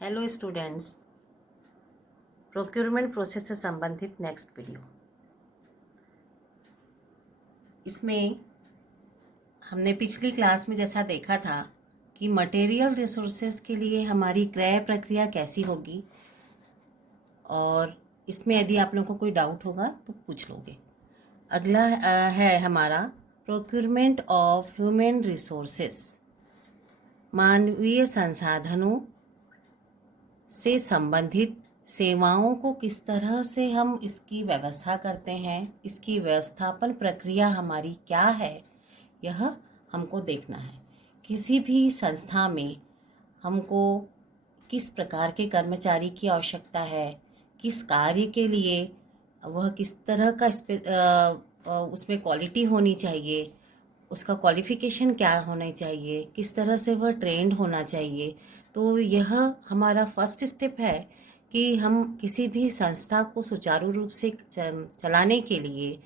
Hello students, procurement process से संबंधित next video. इसमें हमने पिछली क्लास में जैसा देखा था कि मटेरियल रिसोर्सेज के लिए हमारी क्रय प्रक्रिया कैसी होगी, और इसमें यदि आप लोगों को कोई डाउट होगा तो पूछ लोगे। अगला है हमारा प्रोक्योरमेंट ऑफ ह्यूमन रिसोर्सेज, मानवीय संसाधनों से संबंधित सेवाओं को किस तरह से हम इसकी व्यवस्था करते हैं, इसकी व्यवस्थापन प्रक्रिया हमारी क्या है, यह हमको देखना है। किसी भी संस्था में हमको किस प्रकार के कर्मचारी की आवश्यकता है, किस कार्य के लिए वह किस तरह का उसमें क्वालिटी होनी चाहिए, उसका क्वालिफिकेशन क्या होना चाहिए, किस तरह से वह ट्रेंड होना चाहिए। तो यह हमारा फर्स्ट स्टेप है कि हम किसी भी संस्था को सुचारू रूप से चलाने के लिए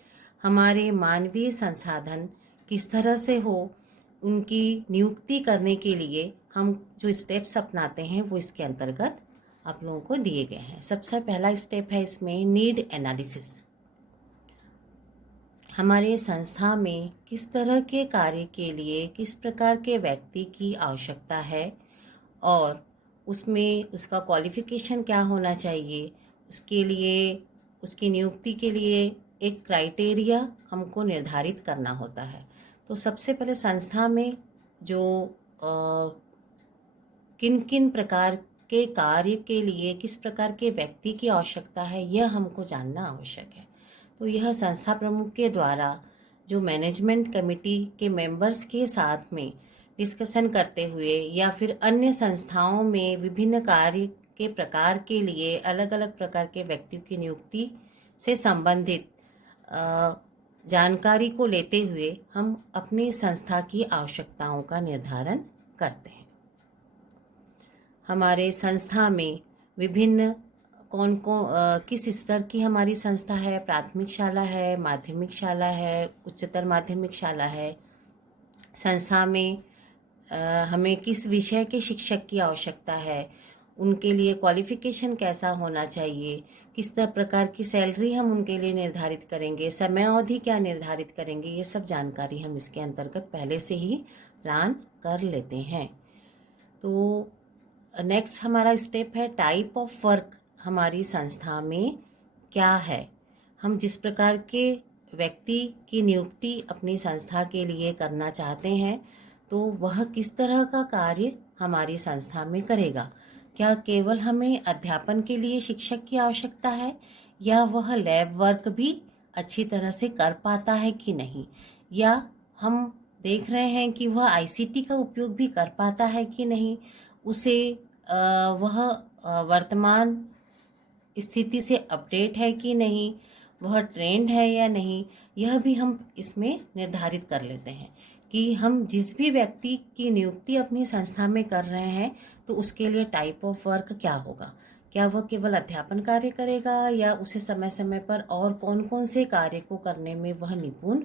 हमारे मानवीय संसाधन किस तरह से हो, उनकी नियुक्ति करने के लिए हम जो स्टेप्स अपनाते हैं वो इसके अंतर्गत आप लोगों को दिए गए हैं। सबसे पहला स्टेप है इसमें नीड एनालिसिस। हमारे संस्था में किस तरह के कार्य के लिए किस प्रकार के व्यक्ति की आवश्यकता है और उसमें उसका क्वालिफिकेशन क्या होना चाहिए, उसके लिए उसकी नियुक्ति के लिए एक क्राइटेरिया हमको निर्धारित करना होता है। तो सबसे पहले संस्था में जो किन किन प्रकार के कार्य के लिए किस प्रकार के व्यक्ति की आवश्यकता है, यह हमको जानना आवश्यक है। तो यह संस्था प्रमुख के द्वारा जो मैनेजमेंट कमेटी के मेंबर्स के साथ में डिस्कशन करते हुए या फिर अन्य संस्थाओं में विभिन्न कार्य के प्रकार के लिए अलग अलग प्रकार के व्यक्तियों की नियुक्ति से संबंधित जानकारी को लेते हुए हम अपनी संस्था की आवश्यकताओं का निर्धारण करते हैं। हमारे संस्था में विभिन्न किस स्तर की हमारी संस्था है, प्राथमिक शाला है, माध्यमिक शाला है, उच्चतर माध्यमिक शाला है। संस्था में हमें किस विषय के शिक्षक की आवश्यकता है, उनके लिए क्वालिफिकेशन कैसा होना चाहिए, किस प्रकार की सैलरी हम उनके लिए निर्धारित करेंगे, समय अवधि क्या निर्धारित करेंगे, ये सब जानकारी हम इसके अंतर्गत पहले से ही प्लान कर लेते हैं। तो नेक्स्ट हमारा स्टेप है टाइप ऑफ वर्क। हमारी संस्था में क्या है, हम जिस प्रकार के व्यक्ति की नियुक्ति अपनी संस्था के लिए करना चाहते हैं तो वह किस तरह का कार्य हमारी संस्था में करेगा। क्या केवल हमें अध्यापन के लिए शिक्षक की आवश्यकता है या वह लैब वर्क भी अच्छी तरह से कर पाता है कि नहीं, या हम देख रहे हैं कि वह आईसीटी का उपयोग भी कर पाता है कि नहीं, उसे वह वर्तमान स्थिति से अपडेट है कि नहीं, वह ट्रेंड है या नहीं, यह भी हम इसमें निर्धारित कर लेते हैं कि हम जिस भी व्यक्ति की नियुक्ति अपनी संस्था में कर रहे हैं तो उसके लिए टाइप ऑफ वर्क क्या होगा। क्या वह केवल अध्यापन कार्य करेगा या उसे समय समय पर और कौन कौन से कार्य को करने में वह निपुण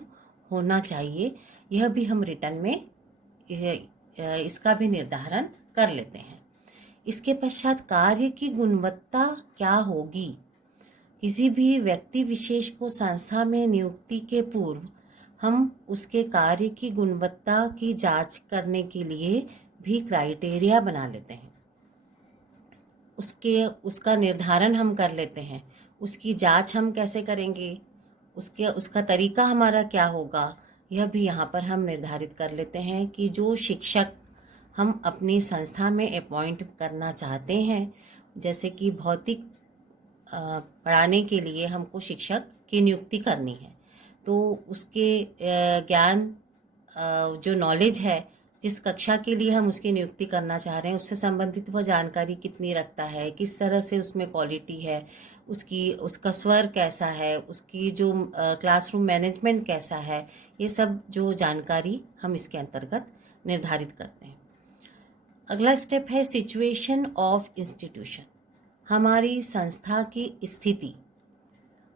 होना चाहिए, यह भी हम रिटर्न में इसका भी निर्धारण कर लेते हैं। इसके पश्चात कार्य की गुणवत्ता क्या होगी। किसी भी व्यक्ति विशेष को संस्था में नियुक्ति के पूर्व हम उसके कार्य की गुणवत्ता की जांच करने के लिए भी क्राइटेरिया बना लेते हैं। उसका निर्धारण हम कर लेते हैं। उसकी जांच हम कैसे करेंगे, उसका तरीका हमारा क्या होगा, यह भी यहाँ पर हम निर्धारित कर लेते हैं कि जो शिक्षक हम अपनी संस्था में अपॉइंट करना चाहते हैं, जैसे कि भौतिक पढ़ाने के लिए हमको शिक्षक की नियुक्ति करनी है, तो उसके ज्ञान जो नॉलेज है, जिस कक्षा के लिए हम उसकी नियुक्ति करना चाह रहे हैं उससे संबंधित वह जानकारी कितनी रखता है, किस तरह से उसमें क्वालिटी है, उसका स्वर कैसा है, उसकी जो क्लासरूम मैनेजमेंट कैसा है, ये सब जो जानकारी हम इसके अंतर्गत निर्धारित करते हैं। अगला स्टेप है सिचुएशन ऑफ इंस्टीट्यूशन। हमारी संस्था की स्थिति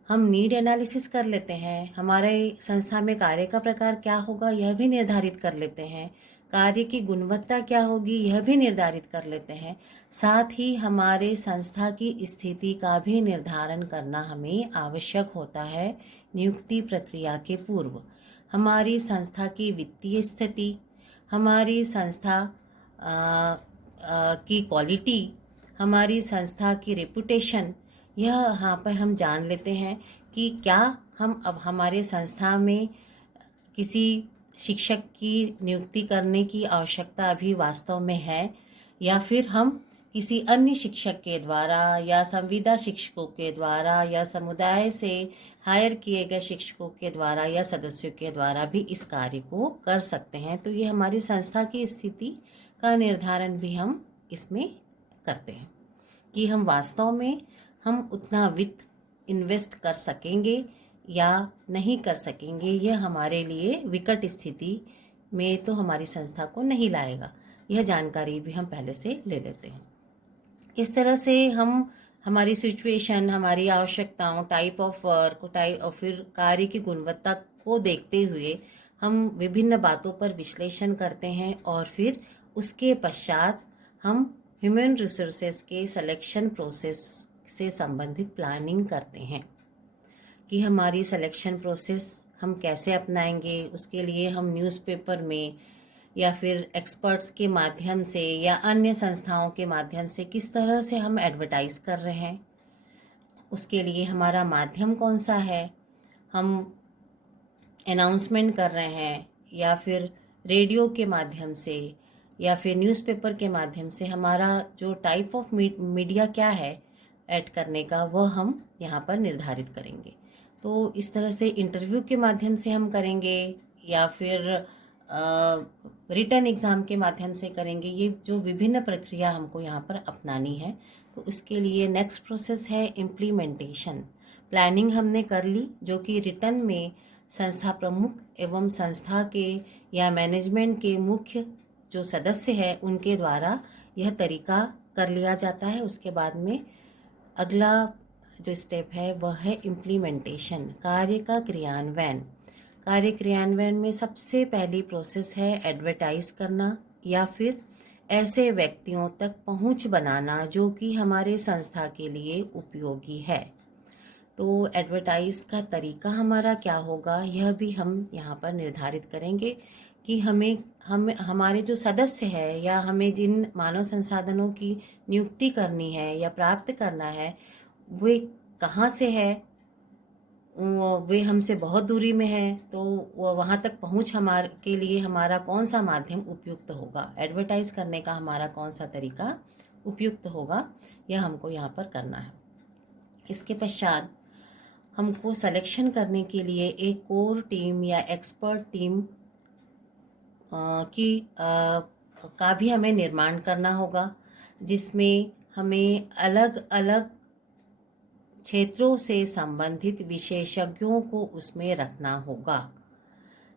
हम नीड एनालिसिस कर लेते हैं। हमारे संस्था में कार्य का प्रकार क्या होगा यह भी निर्धारित कर लेते हैं। कार्य की गुणवत्ता क्या होगी यह भी निर्धारित कर लेते हैं। साथ ही हमारे संस्था की स्थिति का भी निर्धारण करना हमें आवश्यक होता है नियुक्ति प्रक्रिया के पूर्व। हमारी संस्था की वित्तीय स्थिति, हमारी संस्था की क्वालिटी, हमारी संस्था की रेपुटेशन, यह यहाँ पर हम जान लेते हैं कि क्या हम अब हमारे संस्था में किसी शिक्षक की नियुक्ति करने की आवश्यकता अभी वास्तव में है, या फिर हम किसी अन्य शिक्षक के द्वारा या संविदा शिक्षकों के द्वारा या समुदाय से हायर किए गए शिक्षकों के द्वारा या सदस्यों के द्वारा भी इस कार्य को कर सकते हैं। तो ये हमारी संस्था की स्थिति का निर्धारण भी हम इसमें करते हैं कि हम वास्तव में हम उतना वित्त इन्वेस्ट कर सकेंगे या नहीं कर सकेंगे। यह हमारे लिए विकट स्थिति में तो हमारी संस्था को नहीं लाएगा, यह जानकारी भी हम पहले से ले लेते हैं। इस तरह से हम हमारी सिचुएशन, हमारी आवश्यकताओं, टाइप ऑफ वर्क, और फिर कार्य की गुणवत्ता को देखते हुए हम विभिन्न बातों पर विश्लेषण करते हैं और फिर उसके पश्चात हम ह्यूमन रिसोर्सेज के सिलेक्शन प्रोसेस से संबंधित प्लानिंग करते हैं कि हमारी सिलेक्शन प्रोसेस हम कैसे अपनाएंगे। उसके लिए हम न्यूज़पेपर में या फिर एक्सपर्ट्स के माध्यम से या अन्य संस्थाओं के माध्यम से किस तरह से हम एडवर्टाइज कर रहे हैं, उसके लिए हमारा माध्यम कौन सा है। हम अनाउंसमेंट कर रहे हैं या फिर रेडियो के माध्यम से या फिर न्यूज़पेपर के माध्यम से, हमारा जो टाइप ऑफ मीडिया क्या है ऐड करने का, वह हम यहाँ पर निर्धारित करेंगे। तो इस तरह से इंटरव्यू के माध्यम से हम करेंगे या फिर रिटन एग्ज़ाम के माध्यम से करेंगे। ये जो विभिन्न प्रक्रिया हमको यहाँ पर अपनानी है। तो उसके लिए नेक्स्ट प्रोसेस है इम्प्लीमेंटेशन। प्लानिंग हमने कर ली, जो कि रिटन में संस्था प्रमुख एवं संस्था के या मैनेजमेंट के मुख्य जो सदस्य है उनके द्वारा यह तरीका कर लिया जाता है। उसके बाद में अगला जो स्टेप है वह है इम्प्लीमेंटेशन, कार्य का क्रियान्वयन। कार्य क्रियान्वयन में सबसे पहली प्रोसेस है एडवर्टाइज करना या फिर ऐसे व्यक्तियों तक पहुंच बनाना जो कि हमारे संस्था के लिए उपयोगी है। तो एडवर्टाइज का तरीका हमारा क्या होगा यह भी हम यहाँ पर निर्धारित करेंगे कि हम हमारे जो सदस्य है या हमें जिन मानव संसाधनों की नियुक्ति करनी है या प्राप्त करना है वे कहाँ से है, वे हमसे बहुत दूरी में है, तो वहाँ तक पहुँच हमारे के लिए हमारा कौन सा माध्यम उपयुक्त होगा, एडवर्टाइज करने का हमारा कौन सा तरीका उपयुक्त होगा, यह हमको यहाँ पर करना है। इसके पश्चात हमको सिलेक्शन करने के लिए एक कोर टीम या एक्सपर्ट टीम का भी हमें निर्माण करना होगा, जिसमें हमें अलग अलग क्षेत्रों से संबंधित विशेषज्ञों को उसमें रखना होगा।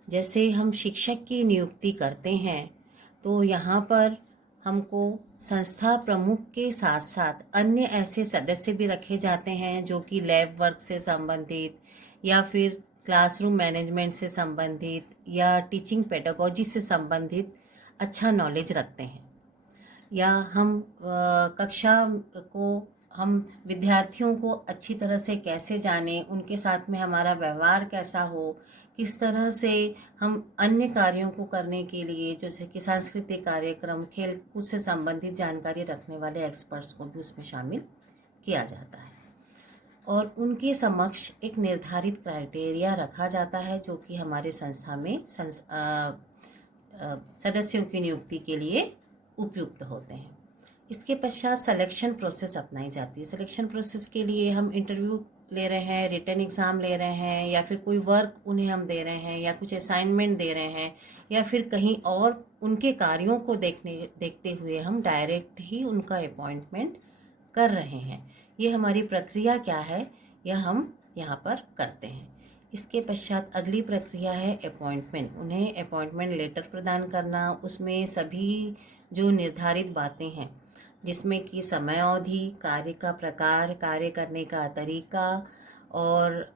जैसे हम शिक्षक की नियुक्ति करते हैं तो यहाँ पर हमको संस्था प्रमुख के साथ साथ अन्य ऐसे सदस्य भी रखे जाते हैं जो कि लैब वर्क से संबंधित या फिर क्लासरूम मैनेजमेंट से संबंधित या टीचिंग पेडागोजी से संबंधित अच्छा नॉलेज रखते हैं। या हम कक्षा को हम विद्यार्थियों को अच्छी तरह से कैसे जानें, उनके साथ में हमारा व्यवहार कैसा हो, किस तरह से हम अन्य कार्यों को करने के लिए जैसे कि सांस्कृतिक कार्यक्रम, खेल कूद से संबंधित जानकारी रखने वाले एक्सपर्ट्स को भी उसमें शामिल किया जाता है और उनके समक्ष एक निर्धारित क्राइटेरिया रखा जाता है जो कि हमारे संस्था में सदस्यों की नियुक्ति के लिए उपयुक्त होते हैं। इसके पश्चात सिलेक्शन प्रोसेस अपनाई जाती है। सिलेक्शन प्रोसेस के लिए हम इंटरव्यू ले रहे हैं, रिटन एग्ज़ाम ले रहे हैं या फिर कोई वर्क उन्हें हम दे रहे हैं या कुछ असाइनमेंट दे रहे हैं या फिर कहीं और उनके कार्यों को देखते हुए हम डायरेक्ट ही उनका अपॉइंटमेंट कर रहे हैं। ये हमारी प्रक्रिया क्या है यह हम यहाँ पर करते हैं। इसके पश्चात अगली प्रक्रिया है अपॉइंटमेंट। उन्हें अपॉइंटमेंट लेटर प्रदान करना, उसमें सभी जो निर्धारित बातें हैं जिसमें कि समय अवधि, कार्य का प्रकार, कार्य करने का तरीका और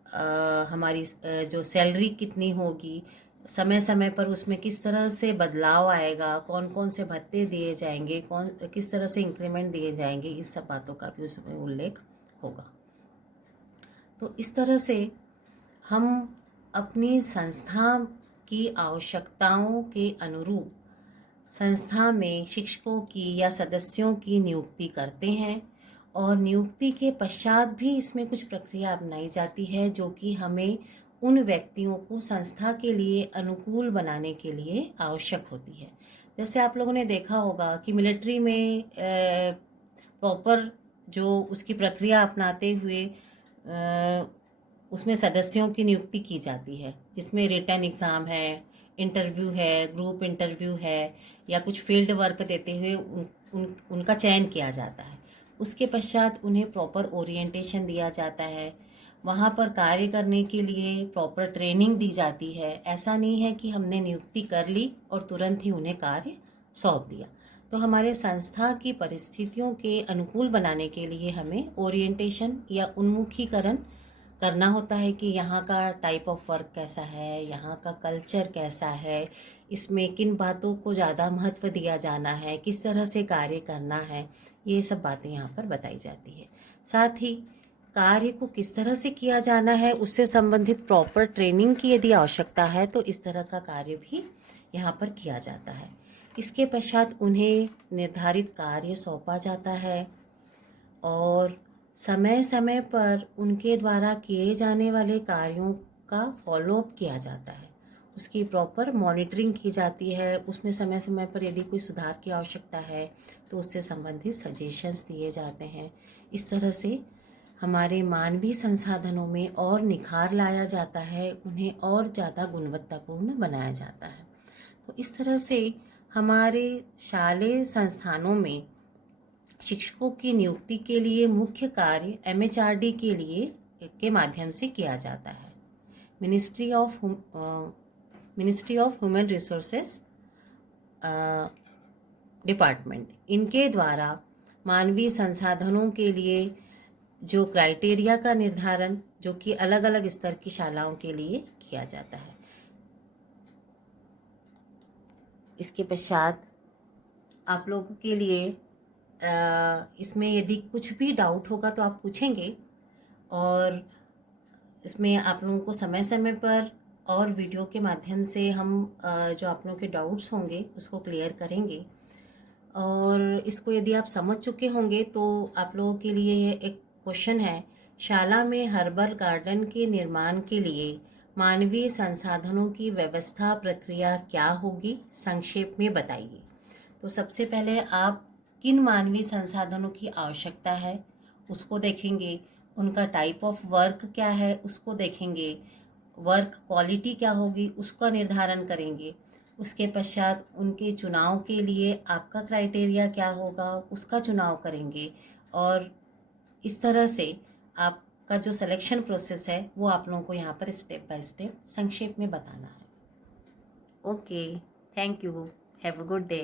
हमारी जो सैलरी कितनी होगी, समय समय पर उसमें किस तरह से बदलाव आएगा, कौन कौन से भत्ते दिए जाएंगे, किस तरह से इंक्रीमेंट दिए जाएंगे, इस सब बातों का भी उसमें उल्लेख होगा। तो इस तरह से हम अपनी संस्था की आवश्यकताओं के अनुरूप संस्था में शिक्षकों की या सदस्यों की नियुक्ति करते हैं, और नियुक्ति के पश्चात भी इसमें कुछ प्रक्रिया अपनाई जाती है जो कि हमें उन व्यक्तियों को संस्था के लिए अनुकूल बनाने के लिए आवश्यक होती है। जैसे आप लोगों ने देखा होगा कि मिलिट्री में प्रॉपर जो उसकी प्रक्रिया अपनाते हुए उसमें सदस्यों की नियुक्ति की जाती है, जिसमें रिटन एग्ज़ाम है, इंटरव्यू है, ग्रुप इंटरव्यू है, या कुछ फील्ड वर्क देते हुए उनका चयन किया जाता है। उसके पश्चात उन्हें प्रॉपर ओरिएंटेशन दिया जाता है, वहाँ पर कार्य करने के लिए प्रॉपर ट्रेनिंग दी जाती है। ऐसा नहीं है कि हमने नियुक्ति कर ली और तुरंत ही उन्हें कार्य सौंप दिया। तो हमारे संस्था की परिस्थितियों के अनुकूल बनाने के लिए हमें ओरिएंटेशन या उन्मुखीकरण करना होता है कि यहाँ का टाइप ऑफ वर्क कैसा है, यहाँ का कल्चर कैसा है, इसमें किन बातों को ज़्यादा महत्व दिया जाना है, किस तरह से कार्य करना है, ये सब बातें यहाँ पर बताई जाती है। साथ ही कार्य को किस तरह से किया जाना है उससे संबंधित प्रॉपर ट्रेनिंग की यदि आवश्यकता है तो इस तरह का कार्य भी यहाँ पर किया जाता है। इसके पश्चात उन्हें निर्धारित कार्य सौंपा जाता है और समय समय पर उनके द्वारा किए जाने वाले कार्यों का फॉलोअप किया जाता है, उसकी प्रॉपर मॉनिटरिंग की जाती है। उसमें समय समय पर यदि कोई सुधार की आवश्यकता है तो उससे संबंधित सजेशंस दिए जाते हैं। इस तरह से हमारे मानवीय संसाधनों में और निखार लाया जाता है, उन्हें और ज़्यादा गुणवत्तापूर्ण बनाया जाता है। तो इस तरह से हमारे शालेय संस्थानों में शिक्षकों की नियुक्ति के लिए मुख्य कार्य MHRD के माध्यम से किया जाता है। Ministry of human resources department, इनके द्वारा मानवीय संसाधनों के लिए जो क्राइटेरिया का निर्धारण जो कि अलग अलग स्तर की शालाओं के लिए किया जाता है। इसके पश्चात आप लोगों के लिए इसमें यदि कुछ भी डाउट होगा तो आप पूछेंगे, और इसमें आप लोगों को समय समय पर और वीडियो के माध्यम से हम जो आप लोगों के डाउट्स होंगे उसको क्लियर करेंगे। और इसको यदि आप समझ चुके होंगे तो आप लोगों के लिए ये एक क्वेश्चन है, शाला में हर्बल गार्डन के निर्माण के लिए मानवीय संसाधनों की व्यवस्था प्रक्रिया क्या होगी, संक्षेप में बताइए। तो सबसे पहले आप किन मानवीय संसाधनों की आवश्यकता है उसको देखेंगे, उनका टाइप ऑफ वर्क क्या है उसको देखेंगे, वर्क क्वालिटी क्या होगी उसका निर्धारण करेंगे। उसके पश्चात उनके चुनाव के लिए आपका क्राइटेरिया क्या होगा उसका चुनाव करेंगे, और इस तरह से आपका जो सिलेक्शन प्रोसेस है वो आप लोगों को यहाँ पर स्टेप बाय स्टेप संक्षेप में बताना है। Okay, thank you, have a good day.